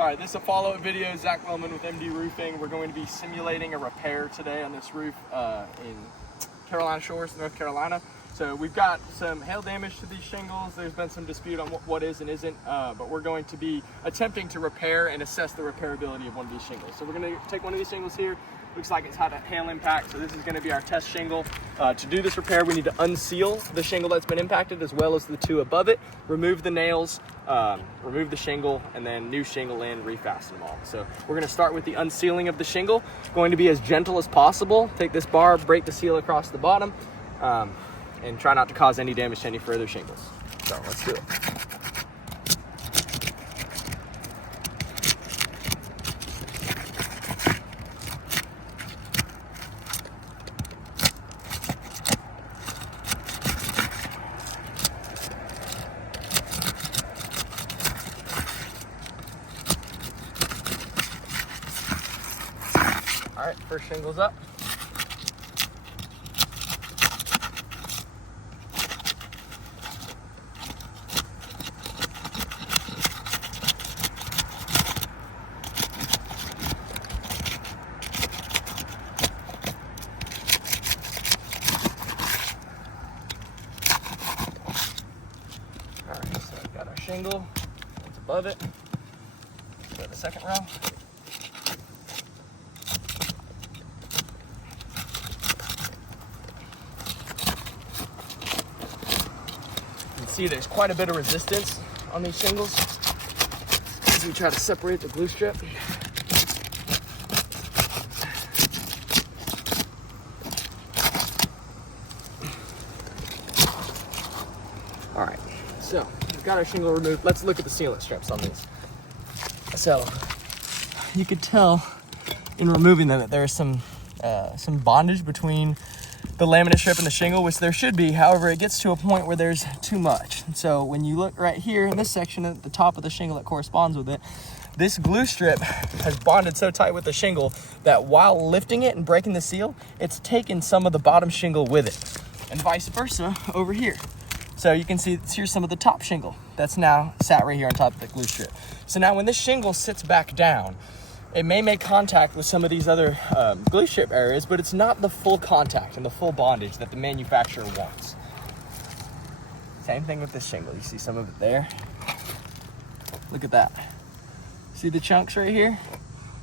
All right, this is a follow-up video. Zach Wellman with MD Roofing. We're going to be simulating a repair today on this roof in Carolina Shores, North Carolina. So we've got some hail damage to these shingles. There's been some dispute on what is and isn't, but we're going to be attempting to repair and assess the repairability of one of these shingles. So we're going to take one of these shingles here. Looks like it's had a hail impact, so this is going to be our test shingle. To do this repair, we need to unseal the shingle that's been impacted as well as the two above it, remove the nails, remove the shingle, and then new shingle in, refasten them all. So we're going to start with the unsealing of the shingle. Going to be as gentle as possible. Take this bar, break the seal across the bottom, and try not to cause any damage to any further shingles. So let's do it. All right, first shingle's up. All right, so we've got our shingle, it's above it. Let's go to the second row. See, there's quite a bit of resistance on these shingles as we try to separate the glue strip. All right, so we've got our shingle removed. Let's look at the sealant strips on these. So you could tell in removing them that there's some bondage between the laminate strip and the shingle, which there should be. However, it gets to a point where there's too much. And so when you look right here in this section at the top of the shingle that corresponds with it, this glue strip has bonded so tight with the shingle that while lifting it and breaking the seal, it's taken some of the bottom shingle with it, and vice versa over here. So you can see here's some of the top shingle that's now sat right here on top of the glue strip. So now when this shingle sits back down, it may make contact with some of these other glue strip areas, but it's not the full contact and the full bondage that the manufacturer wants. Same thing with this shingle. You see some of it there. Look at that. See the chunks right here?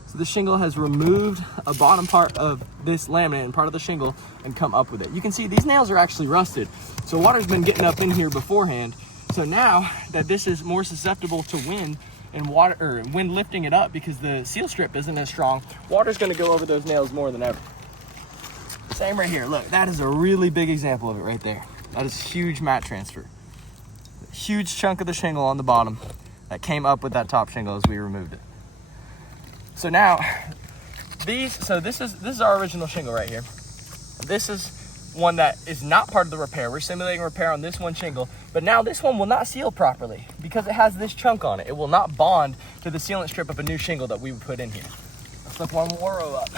So the shingle has removed a bottom part of this laminate and part of the shingle and come up with it. You can see these nails are actually rusted. So water's been getting up in here beforehand. So now that this is more susceptible to wind, and water or wind lifting it up because the seal strip isn't as strong, water's going to go over those nails more than ever. Same right here. Look, that is a really big example of it right there. That is huge mat transfer. Huge chunk of the shingle on the bottom that came up with that top shingle as we removed it. So now this is our original shingle right here. This is one that is not part of the repair. We're simulating repair on this one shingle, but now this one will not seal properly because it has this chunk on it. It will not bond to the sealant strip of a new shingle that we would put in here. Let's flip one more row up.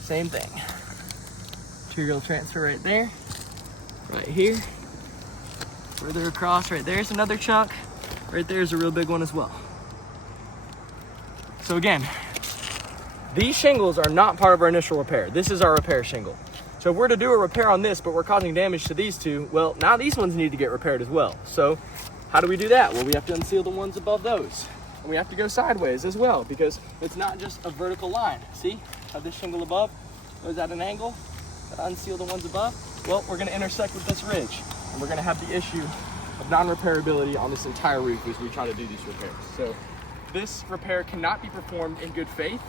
Same thing. Material transfer right there, right here, further across right there's another chunk. Right there's a real big one as well. So again, these shingles are not part of our initial repair. This is our repair shingle. So if we're to do a repair on this, but we're causing damage to these two, well, now these ones need to get repaired as well. So how do we do that? Well, we have to unseal the ones above those. And we have to go sideways as well because it's not just a vertical line. See how this shingle above goes at an angle? Gotta unseal the ones above. Well, we're gonna intersect with this ridge and we're gonna have the issue of non-repairability on this entire roof as we try to do these repairs. So this repair cannot be performed in good faith,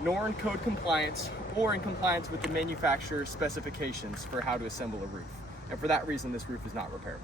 nor in code compliance or in compliance with the manufacturer's specifications for how to assemble a roof. And for that reason, this roof is not repairable.